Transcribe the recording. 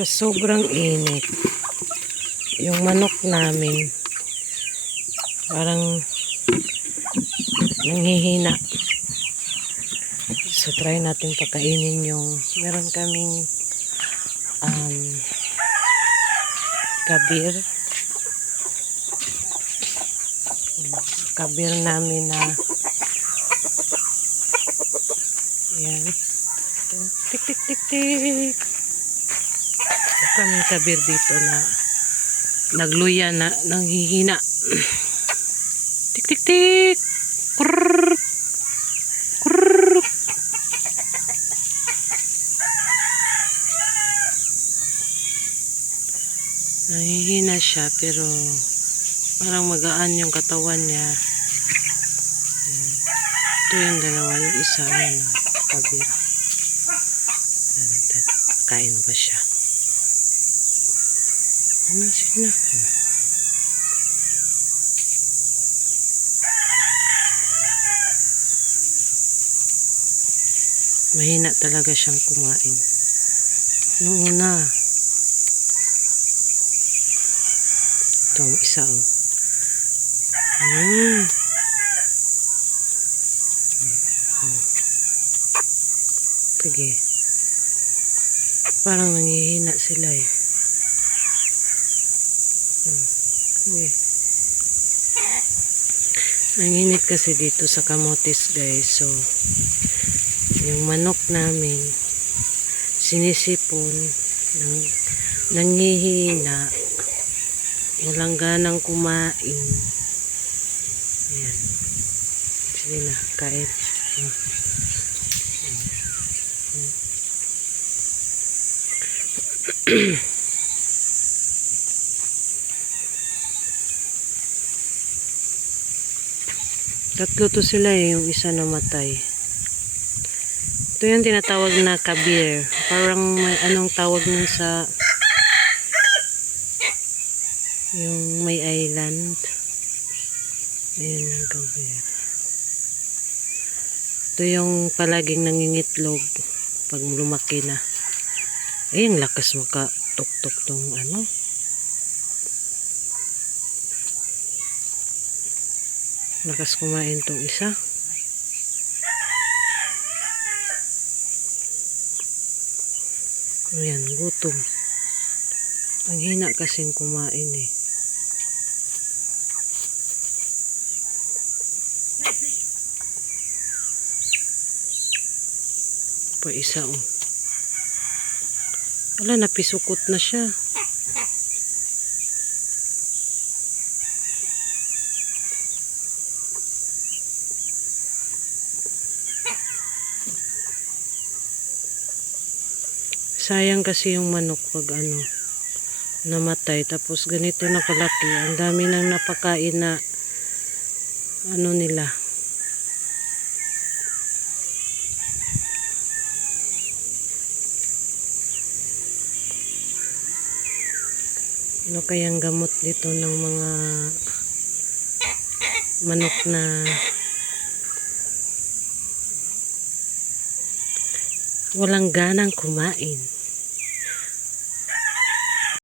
sa sobrang init. Yung manok namin parang nanghihina. So try natin pagkainin yung meron kaming um, kabir. Kabir namin na yan. Tik tik tik tik kaming kabir dito na nagluya na nanghihina tik tik tik Kurr. Kurr. Nahihina siya pero parang magaan yung katawan niya. Ito yung dalawa, yung isa yun natin. Kain ba siya? Ano sila? Mahina talaga siyang kumain. Noong una, itong isa oh. Mm. Sige. Parang nangihina sila eh. Hmm. Sige. Ang init kasi dito sa kamotes guys. So, yung manok namin sinisipon ng nangihina walang ganang kumain ayan sige na kain Hmm. tatlo to sila eh yung isa namatay ito yung tinatawag na kabir. Parang may anong tawag nun sa yung may island. Ayan ang kabir. Ito yung palaging nangingitlog pag lumaki na. Ay, ang lakas makatuktok tong ano. Lakas kumain tong isa. Ayan, gutom. Ang hina kasing kumain eh. Pa isa oh. Wala, napisukot na siya. Sayang kasi yung manok pag ano namatay. Tapos ganito na kalaki. Ang dami nang napakain na ano nila. Ano kayang gamot dito ng mga manok na walang ganang kumain